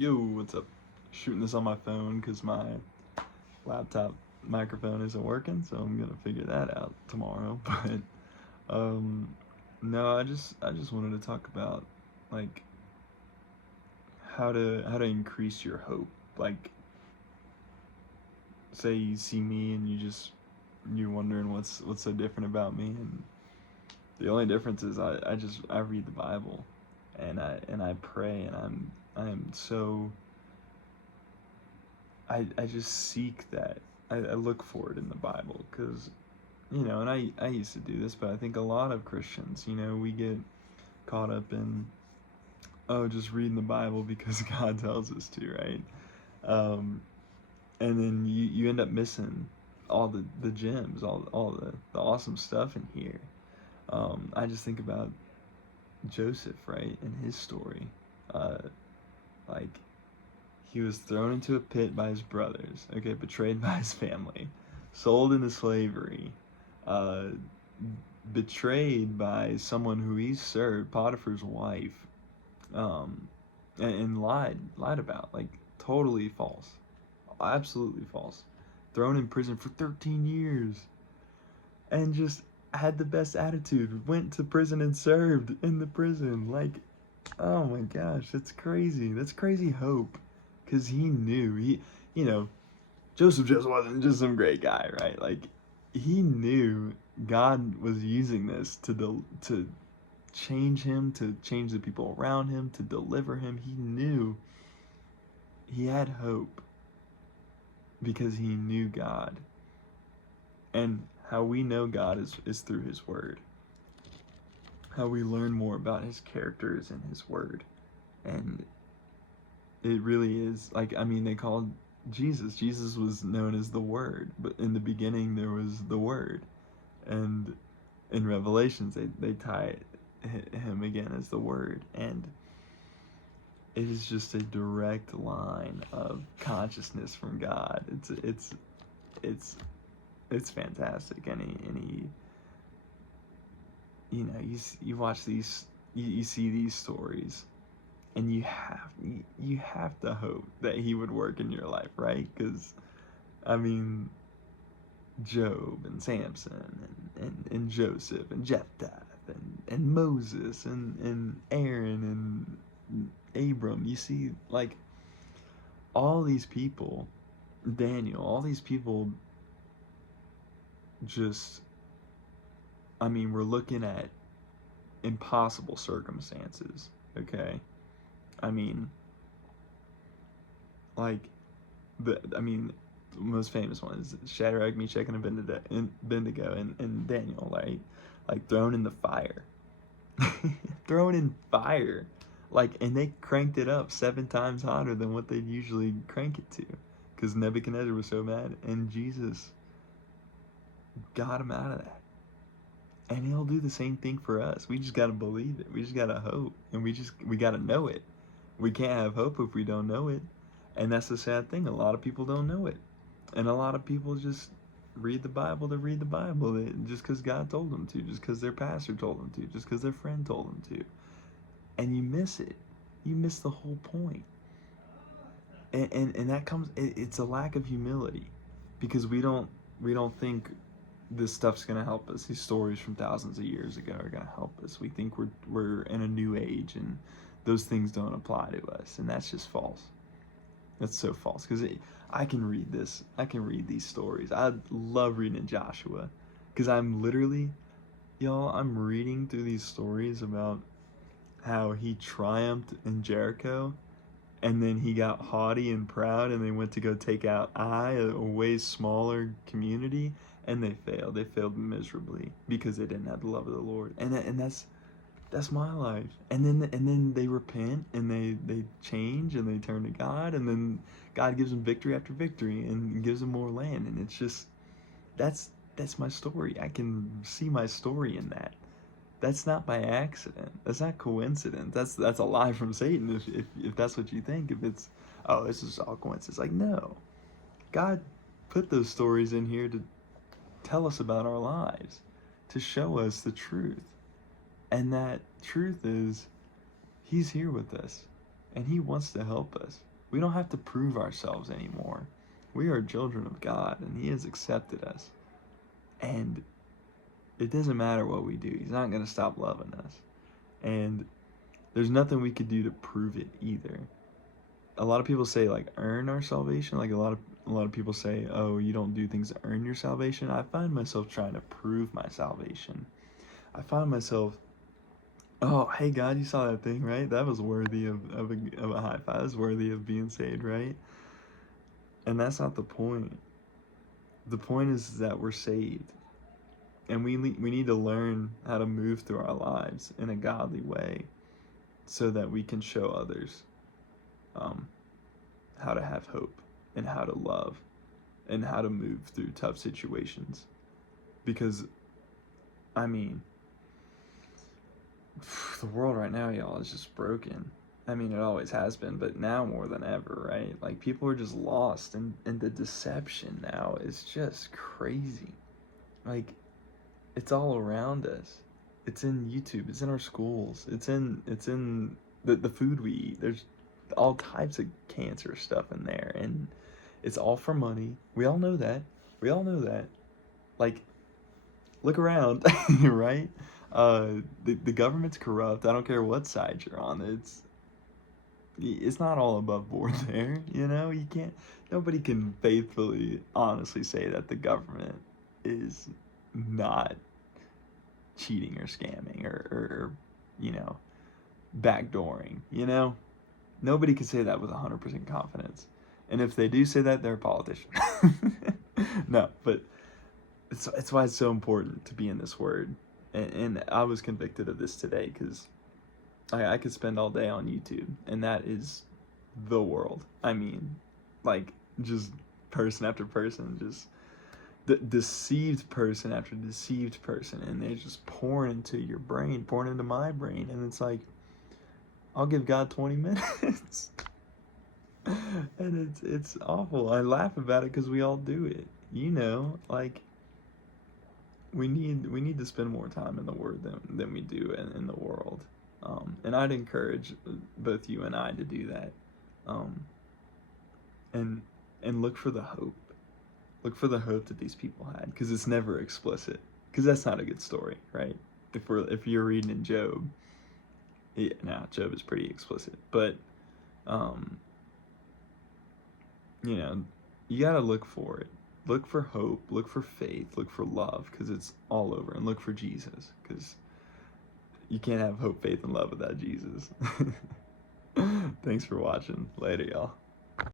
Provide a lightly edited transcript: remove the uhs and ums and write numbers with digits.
Yo, what's up? Shooting this on my phone because my laptop microphone isn't working, so I'm gonna figure that out tomorrow. But no, I just wanted to talk about like how to increase your hope. Like, say you see me and you're wondering what's so different about me, and the only difference is I read the Bible, and I pray, and I am so I just seek that. I look for it in the Bible because, and I used to do this, but I think a lot of Christians, we get caught up in, oh, just reading the Bible because God tells us to, right? Um, and then you end up missing all the gems, all the awesome stuff in here. I just think about Joseph, right, and his story. Uh, like, he was thrown into a pit by his brothers, okay, betrayed by his family, sold into slavery, uh, betrayed by someone who he served, Potiphar's wife, um, and lied about, like, totally false, absolutely false. Thrown in prison for 13 years, and just had the best attitude. Went to prison and served in the prison, like, oh my gosh, that's crazy. That's crazy hope. Because he knew, you know, Joseph just wasn't just some great guy, right? Like, he knew God was using this to change him, to change the people around him, to deliver him. He knew he had hope because he knew God. And how we know God is through his word. How we learn more about his characters in his word. And it really is, like, I mean, they called Jesus was known as the Word, but in the beginning there was the Word. And in Revelations they tie him again as the Word, and it is just a direct line of consciousness from God. It's it's fantastic. Any you watch these, you see these stories, and you have to hope that he would work in your life, right? Because, I mean, Job and Samson and Joseph and Jephthah and Moses and Aaron and Abram, you see, like, all these people, Daniel, all these people, just, I mean, we're looking at impossible circumstances, okay? I mean, like, I mean, the most famous one is Shadrach, Meshach, and Abednego, and Daniel, right? Like, thrown in the fire, thrown in fire, like, and they cranked it up 7 times hotter than what they'd usually crank it to, because Nebuchadnezzar was so mad, and Jesus got him out of that. And he'll do the same thing for us. We just gotta believe it. We just gotta hope, and we gotta know it. We can't have hope if we don't know it. And that's the sad thing. A lot of people don't know it. And a lot of people just read the Bible to read the Bible, just because God told them to, just because their pastor told them to, just because their friend told them to. And you miss it. You miss the whole point. And that comes, it's a lack of humility, because we don't think this stuff's gonna help us. These stories from thousands of years ago are gonna help us. We think we're in a new age, and those things don't apply to us, and that's just false. That's so false, because I can read this. I can read these stories. I love reading Joshua, because I'm literally, y'all, I'm reading through these stories about how he triumphed in Jericho, and then he got haughty and proud, and they went to go take out Ai, a way smaller community, and they failed. They failed miserably because they didn't have the love of the Lord, and that's my life. And then they repent, and they change, and they turn to God, and then God gives them victory after victory and gives them more land. And it's just, that's my story. I can see my story in that. That's not by accident. That's not coincidence. That's a lie from Satan, if that's what you think. If it's, oh, this is all coincidence. Like, no. God put those stories in here to tell us about our lives, to show us the truth. And that truth is, he's here with us. and He wants to help us. We don't have to prove ourselves anymore. We are children of God, and He has accepted us. And it doesn't matter what we do. He's not going to stop loving us. And there's nothing we could do to prove it either. A lot of people say like earn our salvation. Like a lot of people say, oh, you don't do things to earn your salvation. I find myself trying to prove my salvation. I find myself, oh, hey God, you saw that thing, right? That was worthy of a high five. It was worthy of being saved, right? And that's not the point. The point is that we're saved. And we need to learn how to move through our lives in a godly way so that we can show others how to have hope and how to love and how to move through tough situations. Because, I mean, the world right now, y'all, is just broken. I mean, it always has been, but now more than ever, right? Like, people are just lost, and the deception now is just crazy. Like, it's all around us. It's in YouTube. It's in our schools. It's in the food we eat. There's all types of cancer stuff in there, and it's all for money. We all know that. Like, look around, right? The government's corrupt. I don't care what side you're on. It's not all above board there, you know? Nobody can faithfully, honestly say that the government is not cheating or scamming or backdooring, Nobody can say that with 100% confidence. And if they do say that, they're a politician. No, but it's why it's so important to be in this word. And I was convicted of this today because I could spend all day on YouTube, and that is the world. I mean, like, just person after person, just deceived person after deceived person, and they're just pouring into your brain, pouring into my brain, and it's like, I'll give God 20 minutes. And it's awful. I laugh about it because we all do it. Like, we need to spend more time in the Word than we do in the world. And I'd encourage both you and I to do that. And look for the hope. Look for the hope that these people had, because it's never explicit. Because that's not a good story, right? If you're reading in Job, Job is pretty explicit, but you gotta look for it. Look for hope. Look for faith. Look for love, because it's all over. And look for Jesus, because you can't have hope, faith, and love without Jesus. Thanks for watching. Later, y'all.